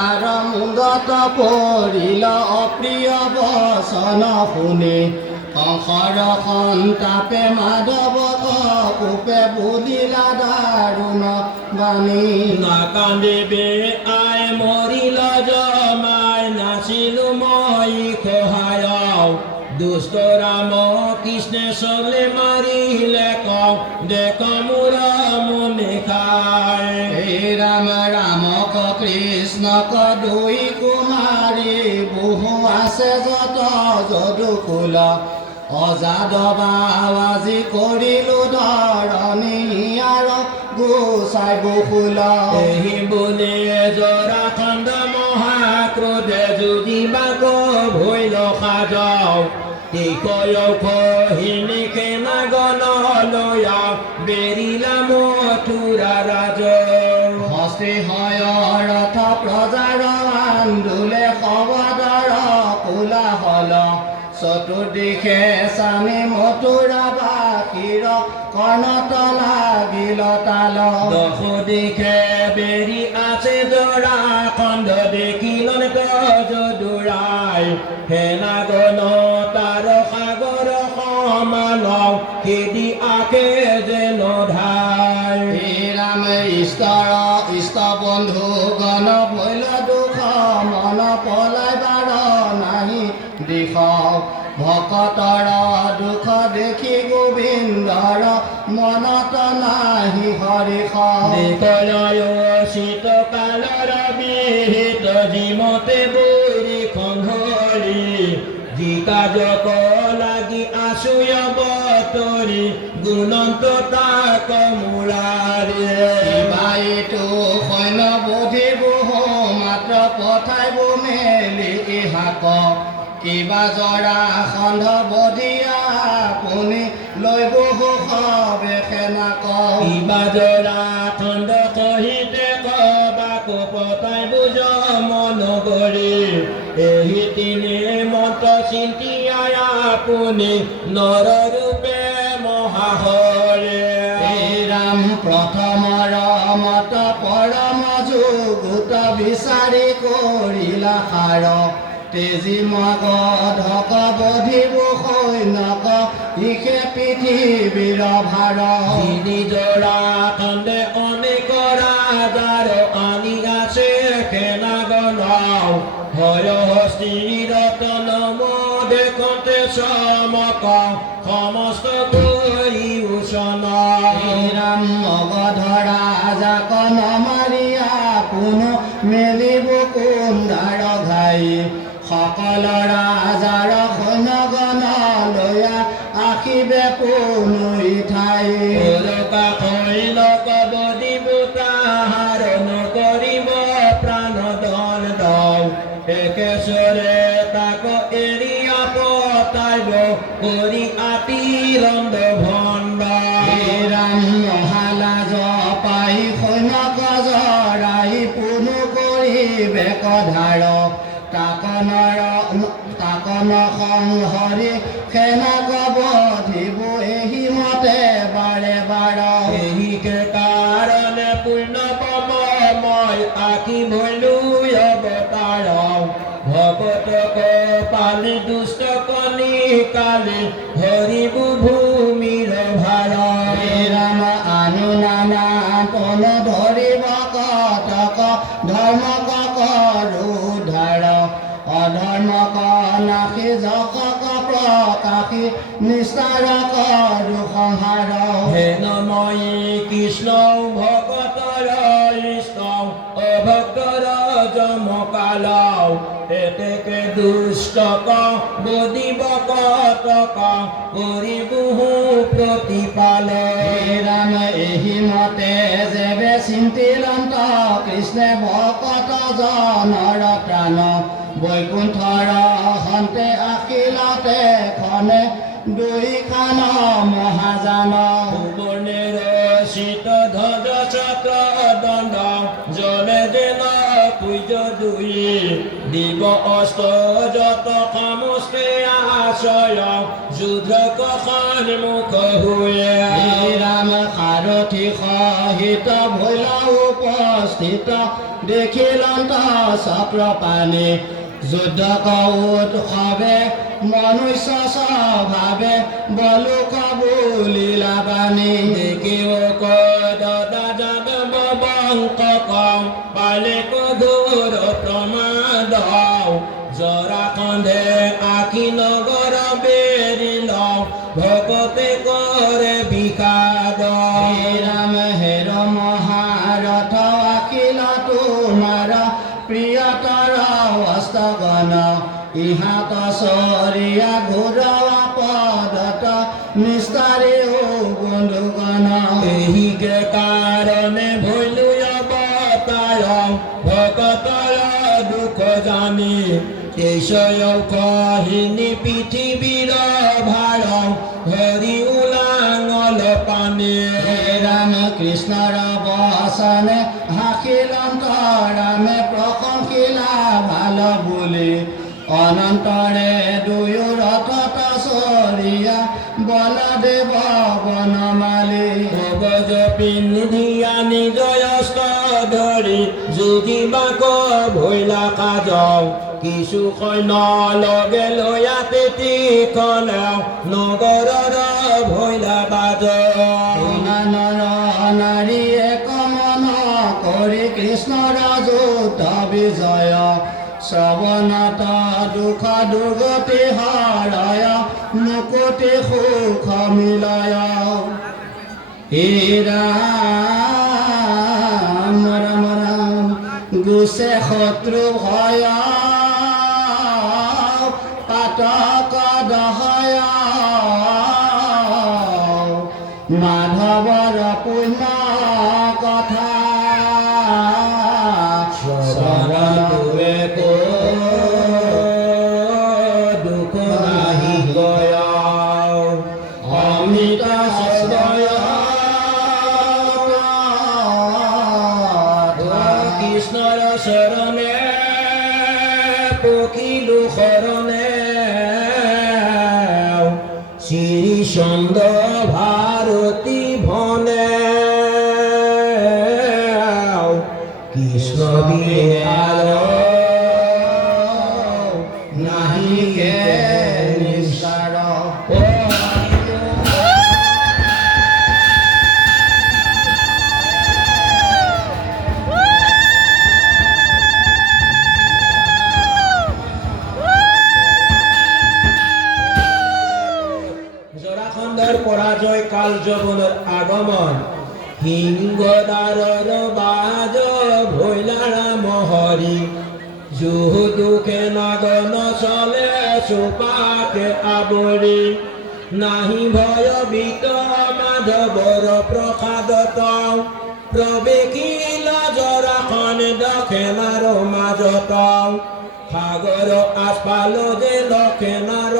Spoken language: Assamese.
মুণ্ডত পৰিল অপ্ৰিয় বচন শুনি কংসৰ সন্তাপে মাধৱ কোপে বুলিলা দাৰুণ বাণী। নাকান্দিবি আই মৰিল জমাই নাছিলো মই সহায় দুষ্ট ৰাম কৃষ্ণে চলে মাৰিলে কওঁ দেখ মোৰ মনে খায়। হে ৰাম ৰামক কৃষ্ণক দুই কুমাৰী বহু আছে যত যদুকুল অজাদবাজি কৰিলো ধৰণী আৰু গোচাই বকুল। এই বুলি জৰাখণ্ড মহাক্ৰোধে যুঁজিবাক ভৈল সাজাও কহিনী সেনা গণলয়া বেৰিলা মথুৰা ৰাজ। হস্তি হয় ৰথ প্ৰজাৰ আন্দোলে সবাদৰ কোলাহল চতুৰ্দিশে চানি মথুৰা বাসীৰ কৰ্ণত লাগিল তাল। দশ দিশে বেৰি আছে জৰাখণ্ড দেখিলন যদুৰাই সেনা গণ তাৰ সাগৰ সমান খেদি আকে যেন ধাই। ৰাম ইষ্ট বন্ধু গণ ভৈল দুখ মন পলাইবাৰ নাহি দিশ ভকতৰ দুখ দেখি গোবিন্দৰ মনত নাহি হৰিষ। শীত কালৰ বিহিত যিমতে বৈৰী খংহৰি যি কাজক লাগি আছো অৱতৰি গুণন্ত তাক মুৰাৰে। শিৱাইটো সৈন্য বধিব মাত্ৰ পঠাইব মেলি ইহাক কিবা জৰাখণ্ড বধিয়া আপুনি লৈ বহু সবে সেনাক। কিবা জৰাখণ্ড সহিতে কবাক পতাই বুজ মন কৰি এই তিনি মত চিন্তিয়াই আপুনি নৰৰূপে মহাহৰে। ৰাম প্ৰথমৰ মত পৰম যুগুত বিচাৰি কৰিলা সাৰ তেজী মগধক বধিব সৈন্যক ইষে পৃথিৱীৰ ভাৰ। জৰাখণ্ডে অনেক ৰাজাৰ আনি আছে সেনা গণাও হয় হস্তি ৰতন দেখতে চমক সমস্ত কৰি উচন। ৰাম মগধ ৰাজাক নমাৰিয়া পুনঃ মেলিব কুণ্ডাৰ ঘাই সকল ৰাজাৰ সৈন্যগণ লয়া আখিবে পুনৈ ঠাই। বদিব তাহাৰ নকৰিব প্ৰাণ দণ্ড একেশ্বৰে তাক এৰিয়া পতাইব কৰি আতিৰণ্ড ভণ্ড। ৰাম মহালাজ পাই সৈন্যক জৰাই পুনু কৰিবে কধাৰ তাকন সংহৰি সেনাক বধিব এহি মতে বাৰে বাৰ। এহিকে কাৰণে পূৰ্ণপম মই আঁকি ভৈলো অৱতাৰ ভকতক পালি দুষ্ট কণী কালি হৰিব ভূমিৰ ভাৰ। ৰাম আনু নানা তন ধৰিব কতক ধৰ্মক কৰো ধাৰ অধৰ্মক নাশী যশক প্ৰকাশী নিস্তাৰ কৰো সংহাৰ। হেনময়ী কৃষ্ণ ভকতৰ ইষ্ট অভক্তৰ জমকালাও এতেকে দুষ্টক বদিব কতক কৰি বহু প্ৰতিপাল। ৰাম এহি মতে যেবে চিন্তিলন্ত কৃষ্ণে ভকত জনৰ প্ৰাণ বৈকুণ্ঠৰ হন্তে আখিলতে খনে দুইখান মহাজান। সুবৰ্ণেৰ শীত ধ্বজ চক্ৰ দণ্ড জলে যেন তুজ দুই দিব অস্ত যত সমষ্টি আশয় যুদ্ধ কখন মুখ হুয়ে ৰাম সাৰথি সহিত ভৈলা উপস্থিত দেখিলন্ত চক্ৰ পানী যুদ্ধ উৎসৱে মনুষ্য স্বভাৱে বলো কবুলিলা বাণী দেখিও কদা যাদৱ বংক কওঁ পালে কদুৰ প্ৰমাদ জৰা কন্ধে আখি নগৰ বেৰি লওঁ ভকতে কৰে বিষাদ ৰাম হেৰ মহাৰথ আখিল তোমাৰ প্ৰিয়তৰ হস্তগণ ইহাত চৰিয়া ঘূৰৱা পদত নিস্তাৰে বন্ধুগণ এহিকে কাৰণে ভৈলো অৱতাৰ ভকতৰ দুখ জানি কেশয় কহিনী পৃথিৱীৰ ভাৰ হৰি উলাঙল পানী ৰাম কৃষ্ণৰ বচনে হাকিলন্ত ৰামে প্ৰশংসিলা ভাল বুলি অনন্তৰে দুয়ো ৰথত চৰিয়া বলদেৱ বনমালী মগজ পিন্ধিয়া নিজয়স্ত ধৰি যুজিবাক ভৈলা কাজ কিছু সৈন্য লগে লয়া তেতি কলেও নগৰৰ ভৈলা বাজ নৰ নাৰীয়ে কমন কৰি কৃষ্ণৰ যুদ্ধ বিজয় শ্ৰৱণত দুখ দুৰ্গতি হৰয় মুকুতি সুখ মিলয় হে ৰাম ৰাম ৰাম গুছে শত্ৰু ভয় পাতক দহয় মাধৱৰ পুণ্য কথা শ্ৰৱণে দুখ নাহি গয় অমিত সদয় কৃষ্ণৰ চৰণে পখিলো শৰণে শ্ৰী চন্দ্ৰ ভাৰতী ভনে কৃষ্ণ বিহাৰ নাহিকে নিস্তাৰ জৰাখণ্ডৰ পৰাজয় কাল যবনৰ আগমন সিংহদাৰৰ বাজ ভৈলাৰা মহৰি জুহ দুখে নাগন চলে চোপাকে আৱৰি নাহি ভয়ভীত মাধৱৰ প্ৰসাদত প্ৰৱেশিল জৰাখন দক্ষিণাৰ মাজত সাগৰ আস্ফাল যে দক্ষিণাৰ